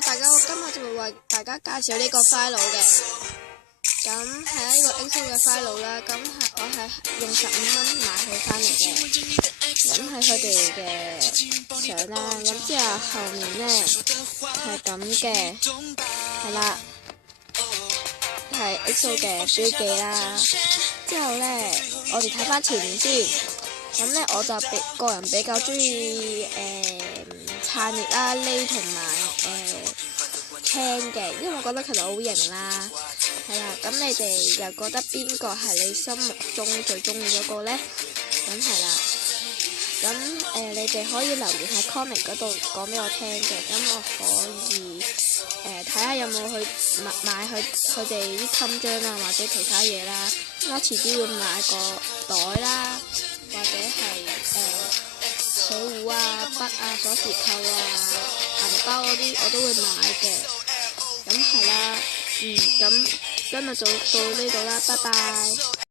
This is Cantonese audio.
大家，我今日就會為大家介紹呢個 file 嘅。咁係呢個 XO 嘅 file 啦。咁我係用15蚊買佢翻嚟嘅。咁係佢哋嘅相啦。咁之後後面呢係咁嘅，係啦，係 XO 嘅標記啦。之後呢，我哋睇翻前面先。咁呢，我就個人比較中意撐翼啦、呢同埋輕嘅，因為我覺得其實好型啦。係啦，咁你哋又覺得邊個係你心目中最中意嗰個呢？咁係啦，咁你哋可以留言喺 comment 嗰度講俾我聽嘅，咁我可以睇下有冇去買佢哋啲襟章啊，或者其他嘢啦。我遲啲會買個袋啦，或者係水壺啊、筆啊、鎖匙扣啊、銀包嗰啲我都會買嘅。咁係啦，咁今日就到呢度啦，拜拜。